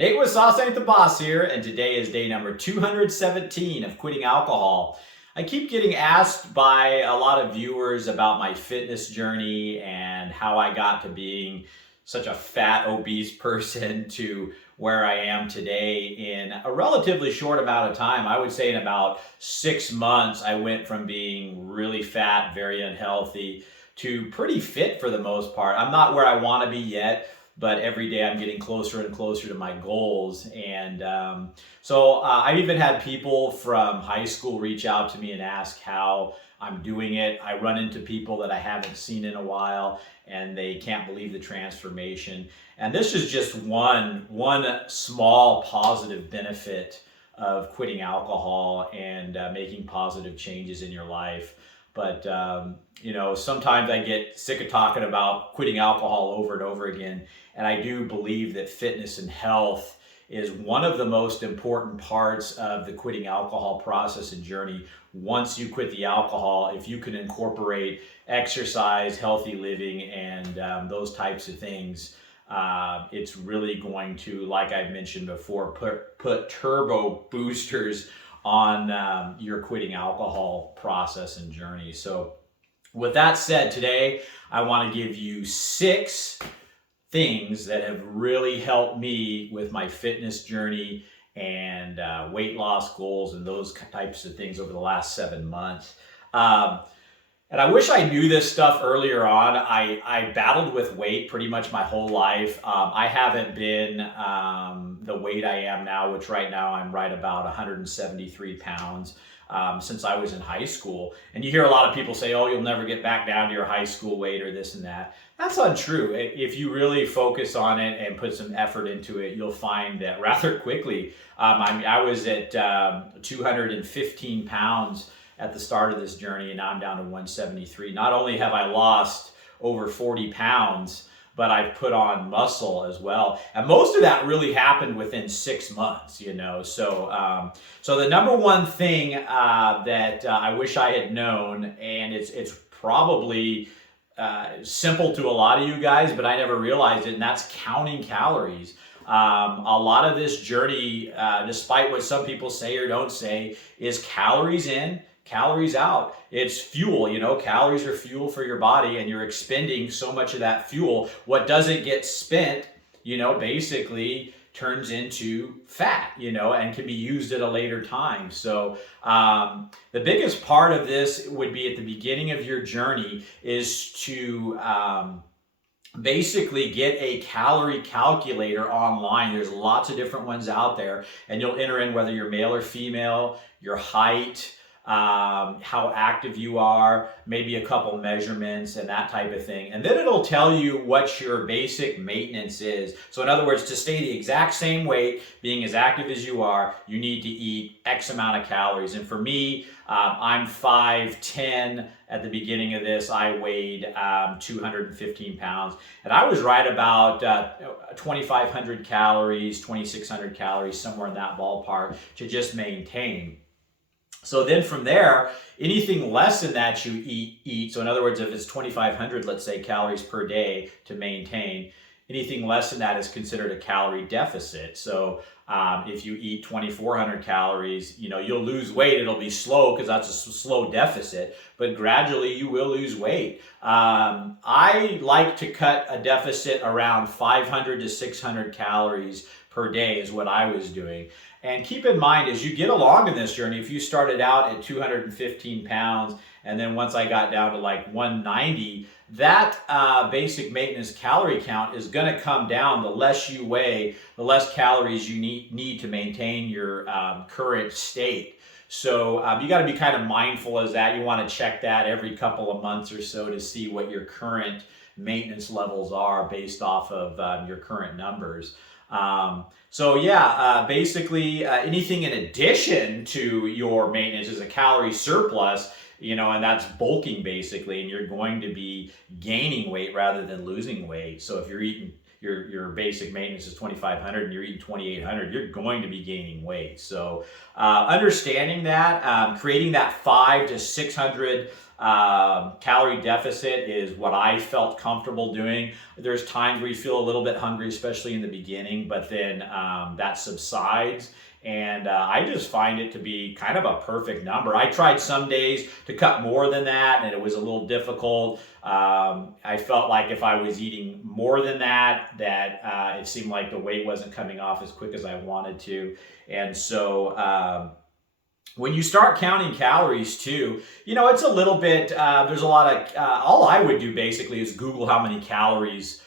Nate with Sauce Ain't the Boss here, and today is day number 217 of quitting alcohol. I keep getting asked by a lot of viewers about my fitness journey and how I got to being such a fat, obese person to where I am today in a relatively short amount of time. I would say in about 6 months, I went from being really fat, very unhealthy, to pretty fit for the most part. I'm not where I want to be yet, but every day I'm getting closer and closer to my goals. And I've even had people from high school reach out to me and ask how I'm doing it. I run into people that I haven't seen in a while and they can't believe the transformation. And this is just one small positive benefit of quitting alcohol and making positive changes in your life. But sometimes I get sick of talking about quitting alcohol over and over again. And I do believe that fitness and health is one of the most important parts of the quitting alcohol process and journey. Once you quit the alcohol, if you can incorporate exercise, healthy living, and those types of things, it's really going to, like I mentioned before, put turbo boosters on your quitting alcohol process and journey. So with that said, today I want to give you 6 things that have really helped me with my fitness journey and weight loss goals and those types of things over the last 7 months. And I wish I knew this stuff earlier on. I battled with weight pretty much my whole life. I haven't been the weight I am now, which right now I'm right about 173 pounds. Since I was in high school. And you hear a lot of people say, oh, you'll never get back down to your high school weight or this and that. That's untrue. If you really focus on it and put some effort into it, you'll find that rather quickly. I was at 215 pounds at the start of this journey, and now I'm down to 173. Not only have I lost over 40 pounds, but I've put on muscle as well. And most of that really happened within 6 months, So the number one thing that I wish I had known, and it's probably simple to a lot of you guys, but I never realized it, and that's counting calories. A lot of this journey, despite what some people say or don't say, is calories in, calories out. It's fuel, calories are fuel for your body, and you're expending so much of that fuel. What doesn't get spent, basically turns into fat, and can be used at a later time. So the biggest part of this would be at the beginning of your journey is to basically get a calorie calculator online. There's lots of different ones out there, and you'll enter in whether you're male or female, your height, how active you are, maybe a couple measurements and that type of thing. And then it'll tell you what your basic maintenance is. So in other words, to stay the exact same weight, being as active as you are, you need to eat X amount of calories. And for me, I'm 5'10". At the beginning of this, I weighed 215 pounds. And I was right about 2,500 calories, 2,600 calories, somewhere in that ballpark to just maintain. So then from there, anything less than that you eat. So in other words, if it's 2,500, let's say, calories per day to maintain, anything less than that is considered a calorie deficit. So if you eat 2,400 calories, you'll lose weight. It'll be slow because that's a slow deficit, but gradually you will lose weight. I like to cut a deficit around 500 to 600 calories per day is what I was doing. And keep in mind, as you get along in this journey, if you started out at 215 pounds, and then once I got down to like 190, that basic maintenance calorie count is going to come down. The less you weigh, the less calories you need to maintain your current state. So you got to be kind of mindful of that. You want to check that every couple of months or so to see what your current maintenance levels are based off of your current numbers. Basically anything in addition to your maintenance is a calorie surplus, and that's bulking basically, and you're going to be gaining weight rather than losing weight. So if you're eating your basic maintenance is 2,500 and you're eating 2,800, you're going to be gaining weight. So understanding that, creating that 500 to 600 Calorie deficit is what I felt comfortable doing. There's times where you feel a little bit hungry, especially in the beginning, but then that subsides. And I just find it to be kind of a perfect number. I tried some days to cut more than that, and it was a little difficult. I felt like if I was eating more than that, it seemed like the weight wasn't coming off as quick as I wanted to. And so when you start counting calories too, it's a little bit, there's a lot of, all I would do basically is Google how many calories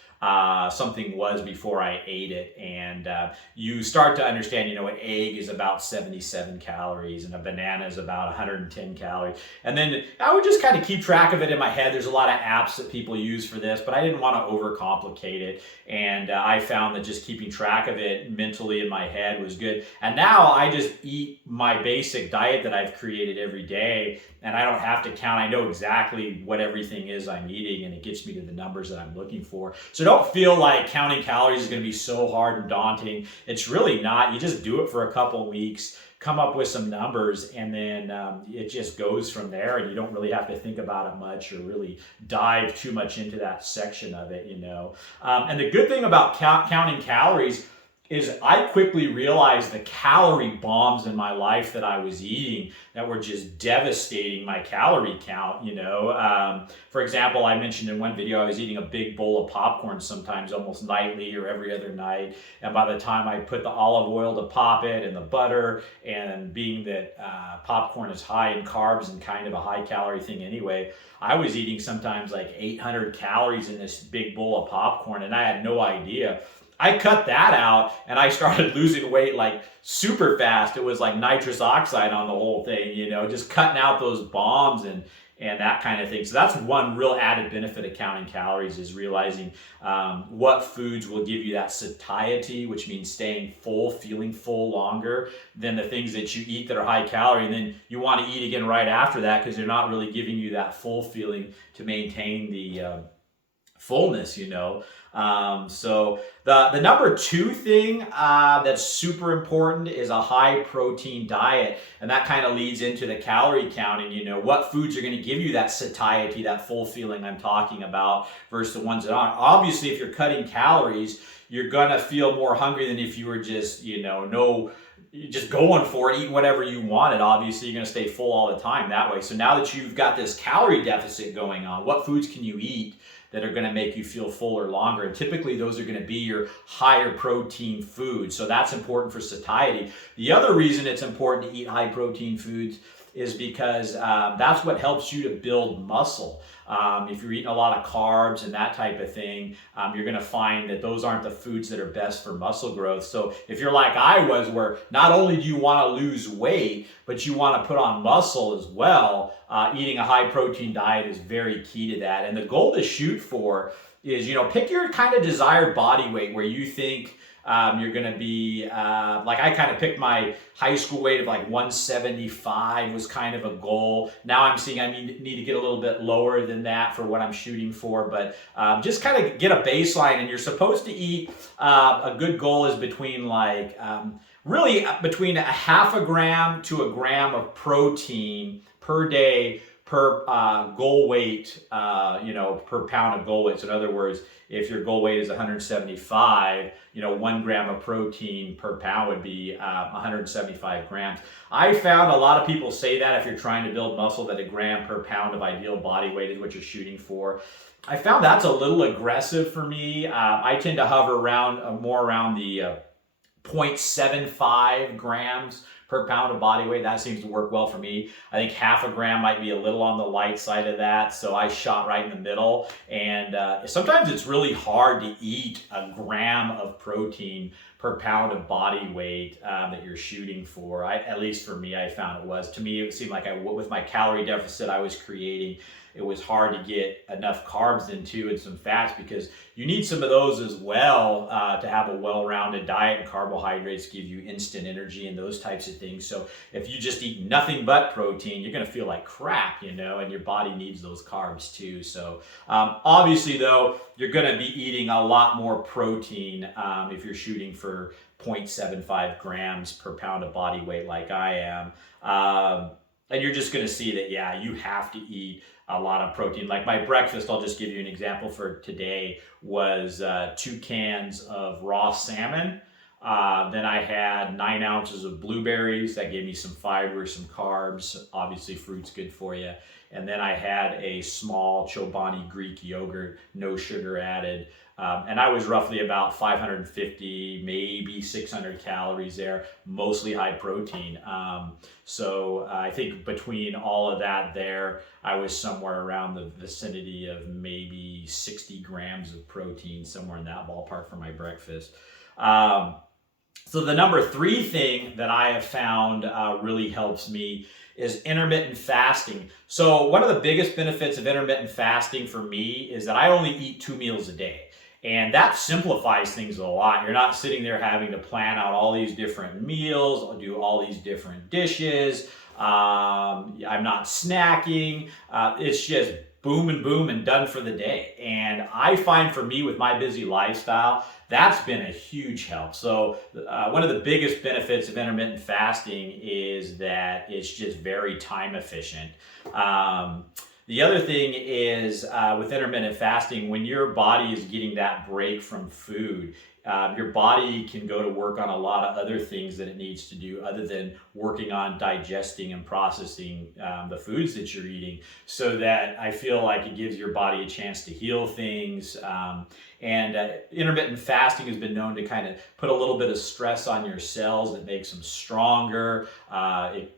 something was before I ate it. And you start to understand, an egg is about 77 calories and a banana is about 110 calories. And then I would just kind of keep track of it in my head. There's a lot of apps that people use for this, but I didn't want to overcomplicate it. And I found that just keeping track of it mentally in my head was good. And now I just eat my basic diet that I've created every day, and I don't have to count. I know exactly what everything is I'm eating, and it gets me to the numbers that I'm looking for. So don't feel like counting calories is going to be so hard and daunting. It's really not. You just do it for a couple of weeks, come up with some numbers, and then it just goes from there, and you don't really have to think about it much or really dive too much into that section of it, And the good thing about counting calories is I quickly realized the calorie bombs in my life that I was eating that were just devastating my calorie count, For example, I mentioned in one video I was eating a big bowl of popcorn sometimes almost nightly or every other night. And by the time I put the olive oil to pop it and the butter, and being that popcorn is high in carbs and kind of a high calorie thing anyway, I was eating sometimes like 800 calories in this big bowl of popcorn, and I had no idea. I cut that out and I started losing weight like super fast. It was like nitrous oxide on the whole thing, just cutting out those bombs and that kind of thing. So that's one real added benefit of counting calories, is realizing what foods will give you that satiety, which means staying full, feeling full longer than the things that you eat that are high calorie. And then you want to eat again right after that because they're not really giving you that full feeling to maintain the fullness, So the number two thing that's super important is a high protein diet. And that kind of leads into the calorie counting, what foods are going to give you that satiety, that full feeling I'm talking about versus the ones that aren't. Obviously, if you're cutting calories, you're going to feel more hungry than if you were just, just going for it, eating whatever you wanted. Obviously, you're going to stay full all the time that way. So now that you've got this calorie deficit going on, what foods can you eat that are going to make you feel fuller longer? And typically those are going to be your higher protein foods. So that's important for satiety. The other reason it's important to eat high protein foods is because that's what helps you to build muscle. If you're eating a lot of carbs and that type of thing, you're going to find that those aren't the foods that are best for muscle growth. So if you're like I was, where not only do you want to lose weight, but you want to put on muscle as well, eating a high protein diet is very key to that. And the goal to shoot for is, pick your kind of desired body weight where you think you're going to be, like I kind of picked my high school weight of like 175 was kind of a goal. Now I'm seeing I need to get a little bit lower than that for what I'm shooting for, but just kind of get a baseline. And you're supposed to eat, a good goal is between like, really between a half a gram to a gram of protein per day per goal weight, per pound of goal weight. So in other words, if your goal weight is 175, 1 gram of protein per pound would be 175 grams. I found a lot of people say that if you're trying to build muscle, that a gram per pound of ideal body weight is what you're shooting for. I found that's a little aggressive for me. I tend to hover around more around the 0.75 grams per pound of body weight. That seems to work well for me. I think half a gram might be a little on the light side of that, so I shot right in the middle. And sometimes it's really hard to eat a gram of protein per pound of body weight that you're shooting for. At least for me, I found it was. To me, it seemed like with my calorie deficit I was creating, it was hard to get enough carbs into and some fats, because you need some of those as well to have a well-rounded diet, and carbohydrates give you instant energy and those types of things. So if you just eat nothing but protein, you're going to feel like crap, and your body needs those carbs too. So obviously though, you're going to be eating a lot more protein if you're shooting for 0.75 grams per pound of body weight like I am. And you're just going to see that, yeah, you have to eat a lot of protein. Like my breakfast, I'll just give you an example for today, was 2 cans of raw salmon. Then I had 9 ounces of blueberries. That gave me some fiber, some carbs. Obviously, fruit's good for you. And then I had a small Chobani Greek yogurt, no sugar added. And I was roughly about 550, maybe 600 calories there, mostly high protein. So I think between all of that there, I was somewhere around the vicinity of maybe 60 grams of protein, somewhere in that ballpark for my breakfast. So the number 3 thing that I have found really helps me is intermittent fasting. So one of the biggest benefits of intermittent fasting for me is that I only eat 2 meals a day. And that simplifies things a lot. You're not sitting there having to plan out all these different meals, do all these different dishes. I'm not snacking. It's just boom and boom and done for the day. And I find for me with my busy lifestyle, that's been a huge help. So one of the biggest benefits of intermittent fasting is that it's just very time efficient. The other thing is with intermittent fasting, when your body is getting that break from food, your body can go to work on a lot of other things that it needs to do other than working on digesting and processing the foods that you're eating, so that I feel like it gives your body a chance to heal things. Intermittent fasting has been known to kind of put a little bit of stress on your cells that makes them stronger.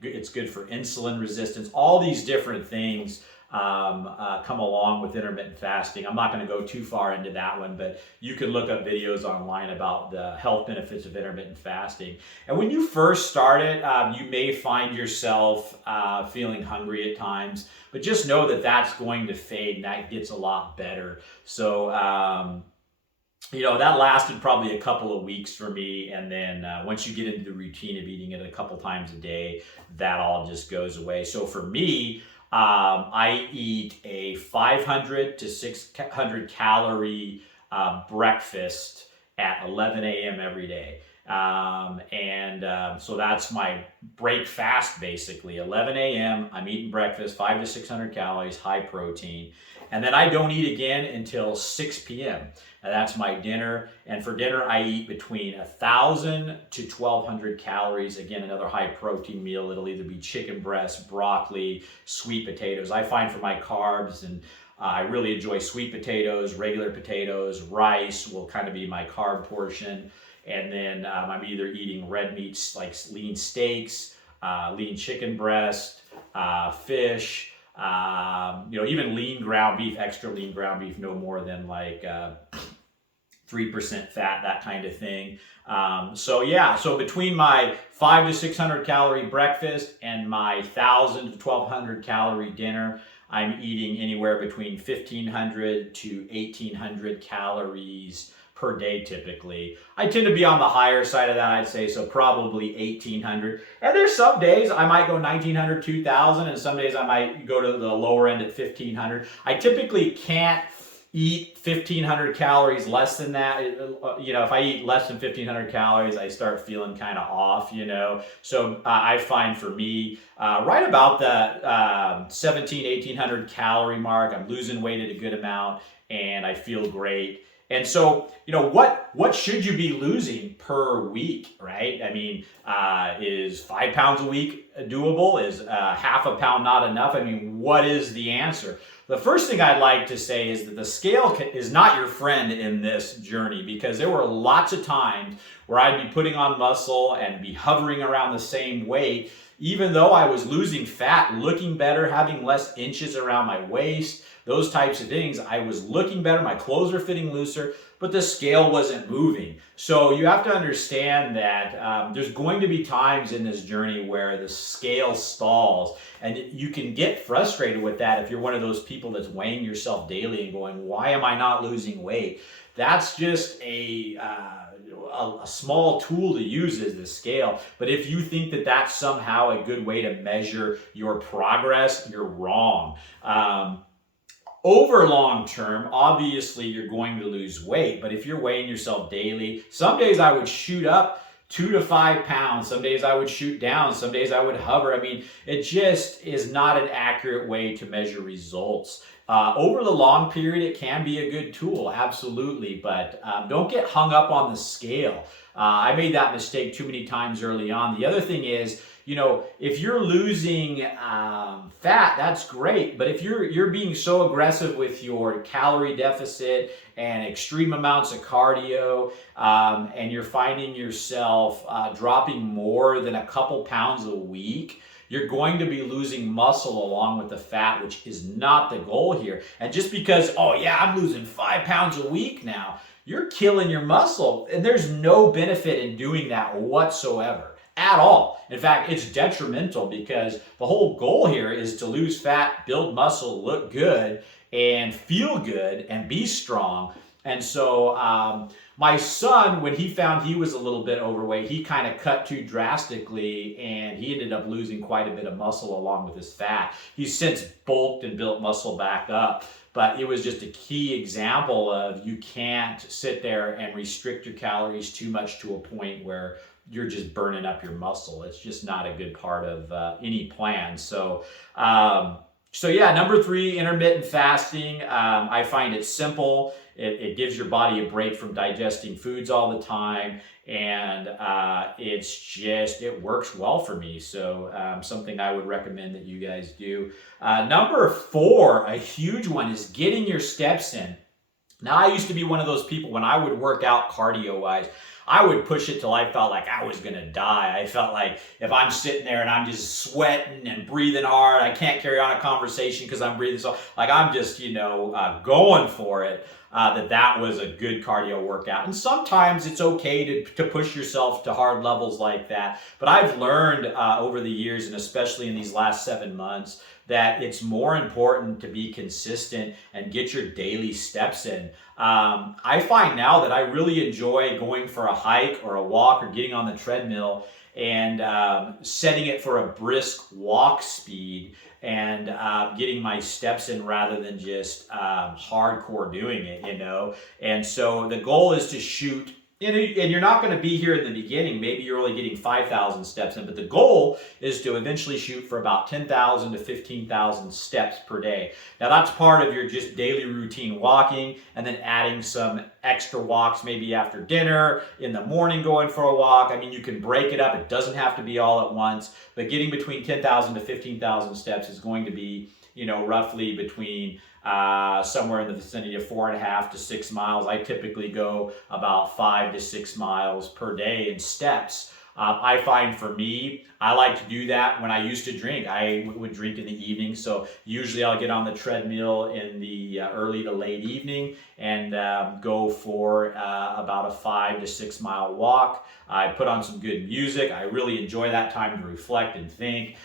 It's good for insulin resistance. All these different things come along with intermittent fasting. I'm not going to go too far into that one, but you can look up videos online about the health benefits of intermittent fasting. And when you first start it, you may find yourself feeling hungry at times, but just know that that's going to fade and that gets a lot better. So, that lasted probably a couple of weeks for me. And then once you get into the routine of eating it a couple times a day, that all just goes away. So for me, I eat a 500 to 600 calorie breakfast at 11 a.m. every day. So that's my break fast basically. 11 a.m. I'm eating breakfast, 500 to 600 calories, high protein. And then I don't eat again until 6 p.m. And that's my dinner. And for dinner, I eat between 1,000 to 1,200 calories. Again, another high protein meal. It'll either be chicken breast, broccoli, sweet potatoes. I find for my carbs, and I really enjoy sweet potatoes, regular potatoes, rice will kind of be my carb portion. And then I'm either eating red meats like lean steaks, lean chicken breast, fish, even lean ground beef, extra lean ground beef, no more than like 3% fat, that kind of thing. So between my 500 to 600 calorie breakfast and my 1,000 to 1,200 calorie dinner, I'm eating anywhere between 1,500 to 1,800 calories per day typically. I tend to be on the higher side of that, I'd say, so probably 1,800. And there's some days I might go 1,900, 2,000, and some days I might go to the lower end at 1,500. I typically can't eat 1,500 calories less than that. If I eat less than 1,500 calories, I start feeling kind of off, So I find for me, right about the 1,700 calorie mark, I'm losing weight at a good amount and I feel great. And so, what should you be losing per week, right? I mean, is 5 pounds a week doable? Is half a pound not enough? I mean, what is the answer? The first thing I'd like to say is that the scale is not your friend in this journey, because there were lots of times where I'd be putting on muscle and be hovering around the same weight, even though I was losing fat, looking better, having less inches around my waist, those types of things. I was looking better, my clothes were fitting looser, but the scale wasn't moving. So you have to understand that there's going to be times in this journey where the scale stalls, and you can get frustrated with that if you're one of those people that's weighing yourself daily and going, why am I not losing weight? That's just a small tool to use as the scale. But if you think that that's somehow a good way to measure your progress, you're wrong. Over long term, obviously you're going to lose weight, but if you're weighing yourself daily, some days I would shoot up 2 to 5 pounds. Some days I would shoot down, some days I would hover. I mean, it just is not an accurate way to measure results. Over the long period, it can be a good tool, absolutely, but don't get hung up on the scale. I made that mistake too many times early on. The other thing is, if you're losing fat, that's great. But if you're being so aggressive with your calorie deficit and extreme amounts of cardio, and you're finding yourself dropping more than a couple pounds a week, you're going to be losing muscle along with the fat, which is not the goal here. And just because, oh yeah, I'm losing 5 pounds a week now, you're killing your muscle. And there's no benefit in doing that whatsoever at all. In fact, it's detrimental because the whole goal here is to lose fat, build muscle, look good, and feel good, and be strong. And so my son, when he found he was a little bit overweight, he kind of cut too drastically, and he ended up losing quite a bit of muscle along with his fat. He's since bulked and built muscle back up. But it was just a key example of you can't sit there and restrict your calories too much to a point where you're just burning up your muscle. It's just not a good part of any plan. So yeah, number 3, intermittent fasting. I find it simple. It gives your body a break from digesting foods all the time. And it works well for me. So something I would recommend that you guys do. Number 4, a huge one, is getting your steps in. Now, I used to be one of those people when I would work out cardio-wise, I would push it till I felt like I was going to die. I felt like if I'm sitting there and I'm just sweating and breathing hard, I can't carry on a conversation because I'm breathing so, like I'm just, going for it, that was a good cardio workout. And sometimes it's okay to push yourself to hard levels like that. But I've learned over the years, and especially in these last 7 months, that it's more important to be consistent and get your daily steps in. I find now that I really enjoy going for a hike or a walk or getting on the treadmill and setting it for a brisk walk speed and getting my steps in rather than just hardcore doing it, And so the goal is to shoot, and you're not going to be here in the beginning. Maybe you're only getting 5,000 steps in, but the goal is to eventually shoot for about 10,000 to 15,000 steps per day. Now that's part of your just daily routine walking, and then adding some extra walks maybe after dinner, in the morning going for a walk. I mean, you can break it up. It doesn't have to be all at once, but getting between 10,000 to 15,000 steps is going to be, roughly between somewhere in the vicinity of 4.5 to 6 miles. I typically go about 5 to 6 miles per day in steps. I find for me, I like to do that when I used to drink. I would drink in the evening, so usually I'll get on the treadmill in the early to late evening and go for about a 5 to 6 mile walk. I put on some good music. I really enjoy that time to reflect and think.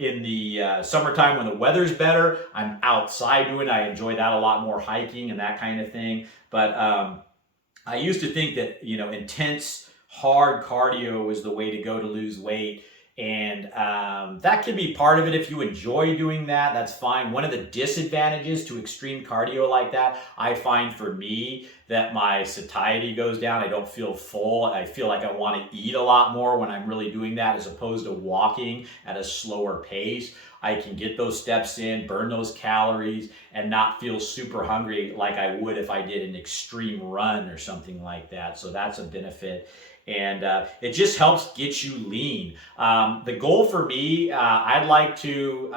In the summertime when the weather's better, I'm outside doing it. I enjoy that a lot more, hiking and that kind of thing. But I used to think that, intense, hard cardio was the way to go to lose weight. And that can be part of it if you enjoy doing that. That's fine. One of the disadvantages to extreme cardio like that, I find for me, that my satiety goes down. I don't feel full. I feel like I want to eat a lot more when I'm really doing that, as opposed to walking at a slower pace. I can get those steps in, burn those calories, and not feel super hungry like I would if I did an extreme run or something like that. So that's a benefit. And it just helps get you lean. The goal for me, I'd like to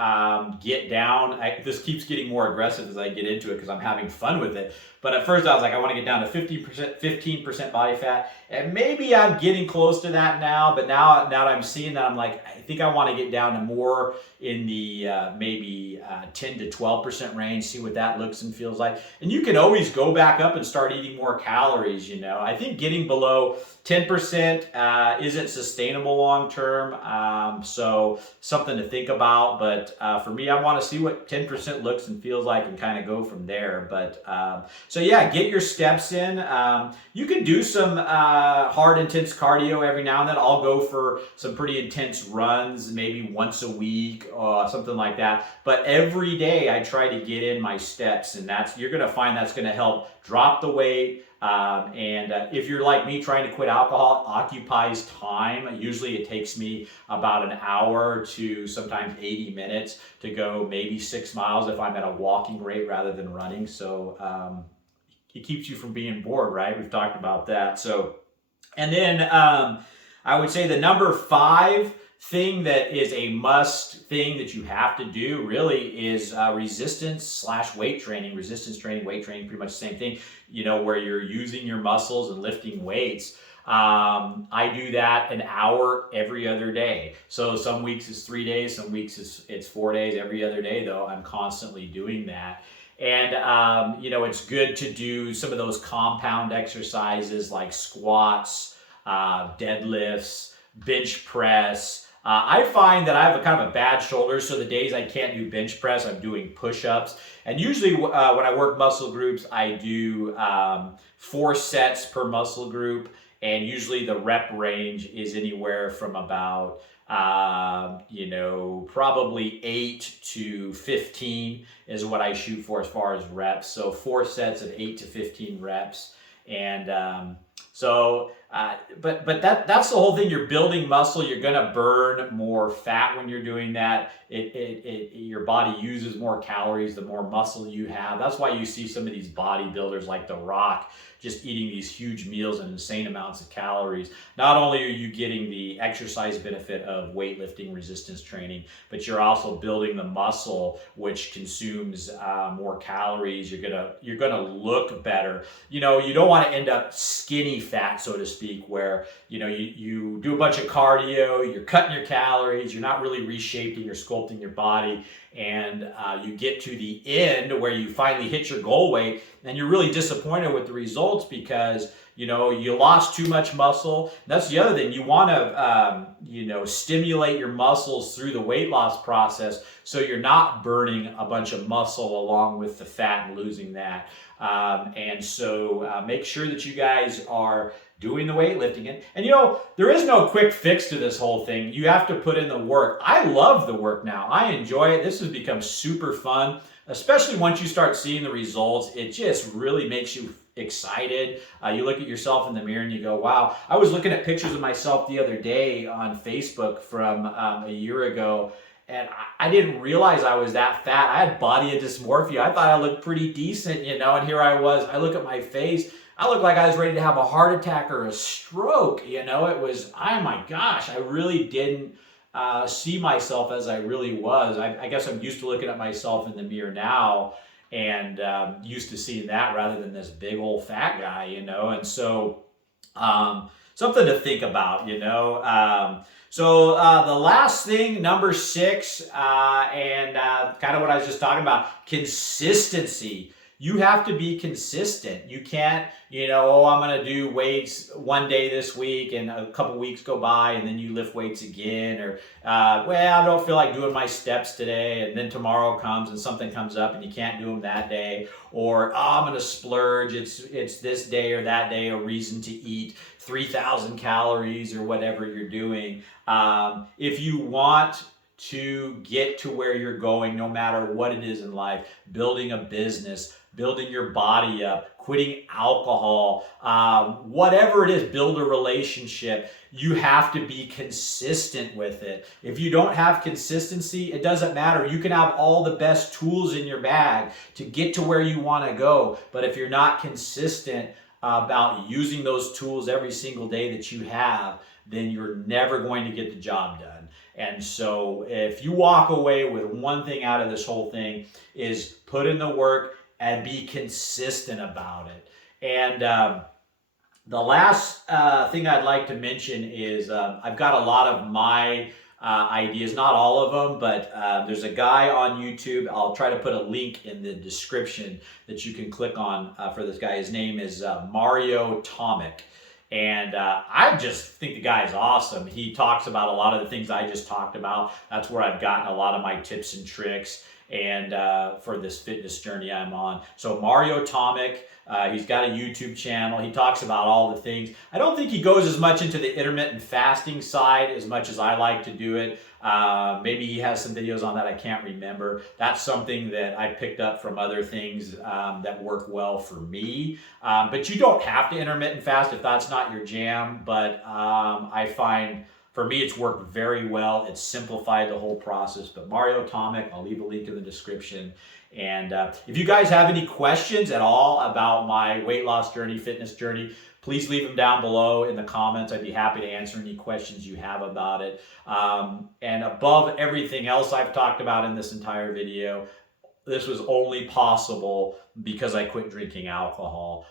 get down. This keeps getting more aggressive as I get into it because I'm having fun with it. But at first I was like, I want to get down to 15% body fat. And maybe I'm getting close to that now. But now that I'm seeing that, I'm like, I think I want to get down to more in the maybe 10 to 12% range, see what that looks and feels like. And you can always go back up and start eating more calories, I think getting below 10% isn't sustainable long term. So something to think about. But for me, I want to see what 10% looks and feels like and kind of go from there. But so yeah, get your steps in. You can do some hard, intense cardio every now and then. I'll go for some pretty intense runs, maybe once a week or something like that. But every day I try to get in my steps, and you're going to find that's going to help drop the weight, If you're like me trying to quit alcohol, it occupies time. Usually it takes me about an hour to sometimes 80 minutes to go maybe 6 miles if I'm at a walking rate rather than running. So it keeps you from being bored, right? We've talked about that. So, and then I would say the number 5 thing that is a must thing that you have to do really is resistance/weight training. Resistance training, weight training, pretty much the same thing, where you're using your muscles and lifting weights. I do that an hour every other day. So some weeks it's 3 days, some weeks it's 4 days. Every other day though, I'm constantly doing that. And, it's good to do some of those compound exercises like squats, deadlifts, bench press. I find that I have a kind of a bad shoulder, so the days I can't do bench press, I'm doing push-ups. And usually when I work muscle groups, I do 4 sets per muscle group, and usually the rep range is anywhere from about probably 8 to 15 is what I shoot for as far as reps. So 4 sets of 8 to 15 reps. And but that's the whole thing. You're building muscle. You're gonna burn more fat when you're doing that. Your body uses more calories the more muscle you have. That's why you see some of these bodybuilders like The Rock just eating these huge meals and insane amounts of calories. Not only are you getting the exercise benefit of weightlifting resistance training, but you're also building the muscle, which consumes more calories. You're gonna look better. You don't want to end up skinny fat, so to speak, where you do a bunch of cardio, you're cutting your calories, you're not really reshaping or sculpting your body, and you get to the end where you finally hit your goal weight and you're really disappointed with the results because you lost too much muscle. That's the other thing. You want to stimulate your muscles through the weight loss process so you're not burning a bunch of muscle along with the fat and losing that. So make sure that you guys are doing the weightlifting. And there is no quick fix to this whole thing. You have to put in the work. I love the work now. I enjoy it. This has become super fun, especially once you start seeing the results. It just really makes you excited. You look at yourself in the mirror and you go, wow. I was looking at pictures of myself the other day on Facebook from a year ago, and I didn't realize I was that fat. I had body dysmorphia. I thought I looked pretty decent, and here I was. I look at my face. I looked like I was ready to have a heart attack or a stroke. It was, oh my gosh, I really didn't see myself as I really was. I guess I'm used to looking at myself in the mirror now and used to seeing that rather than this big old fat guy, and so something to think about, So the last thing, number 6, and kind of what I was just talking about, consistency. You have to be consistent. You can't, I'm going to do weights one day this week and a couple weeks go by and then you lift weights again, or, I don't feel like doing my steps today, and then tomorrow comes and something comes up and you can't do them that day, or, I'm going to splurge. It's this day or that day, a reason to eat 3,000 calories or whatever you're doing. If you want to get to where you're going, no matter what it is in life, building a business, building your body up, quitting alcohol, whatever it is, build a relationship, you have to be consistent with it. If you don't have consistency, it doesn't matter. You can have all the best tools in your bag to get to where you want to go, but if you're not consistent about using those tools every single day that you have, then you're never going to get the job done. And so if you walk away with one thing out of this whole thing, is put in the work and be consistent about it. And the last thing I'd like to mention is I've got a lot of my ideas, not all of them, but there's a guy on YouTube. I'll try to put a link in the description that you can click on for this guy. His name is Mario Tomic. And I just think the guy is awesome. He talks about a lot of the things I just talked about. That's where I've gotten a lot of my tips and tricks. and for this fitness journey I'm on. So Mario Tomic, he's got a YouTube channel. He talks about all the things. I don't think he goes as much into the intermittent fasting side as much as I like to do it. Maybe he has some videos on that, I can't remember. That's something that I picked up from other things that work well for me. But you don't have to intermittent fast if that's not your jam. But I find for me it's worked very well. It's simplified the whole process. But Mario Tomic, I'll leave a link in the description. And if you guys have any questions at all about my weight loss journey, fitness journey, please leave them down below in the comments. I'd be happy to answer any questions you have about it. And above everything else I've talked about in this entire video, this was only possible because I quit drinking alcohol.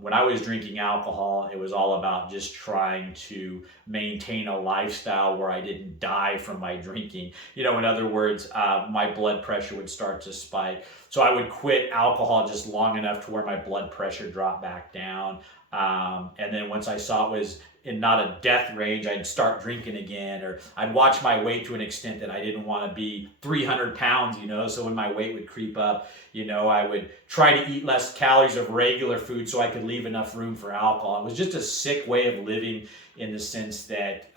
When I was drinking alcohol, it was all about just trying to maintain a lifestyle where I didn't die from my drinking. You know, in other words, my blood pressure would start to spike. So I would quit alcohol just long enough to where my blood pressure dropped back down. And then once I saw it was in not a death range, I'd start drinking again, or I'd watch my weight to an extent that I didn't want to be 300 pounds, you know, so when my weight would creep up, you know, I would try to eat less calories of regular food so I could leave enough room for alcohol. It was just a sick way of living in the sense that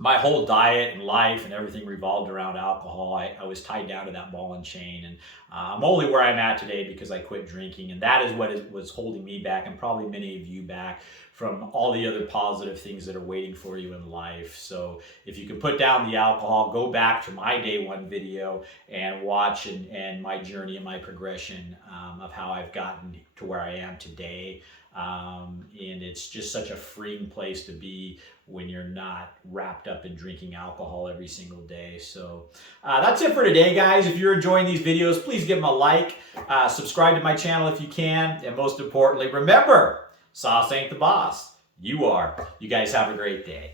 my whole diet and life and everything revolved around alcohol. I was tied down to that ball and chain, and I'm only where I'm at today because I quit drinking, and that is what was holding me back, and probably many of you back, from all the other positive things that are waiting for you in life. So if you can put down the alcohol, go back to my day one video and watch and my journey and my progression of how I've gotten to where I am today. And it's just such a freeing place to be when you're not wrapped up in drinking alcohol every single day. So that's it for today, guys. If you're enjoying these videos, please give them a like, subscribe to my channel if you can, and most importantly, remember, sauce ain't the boss. You are. You guys have a great day.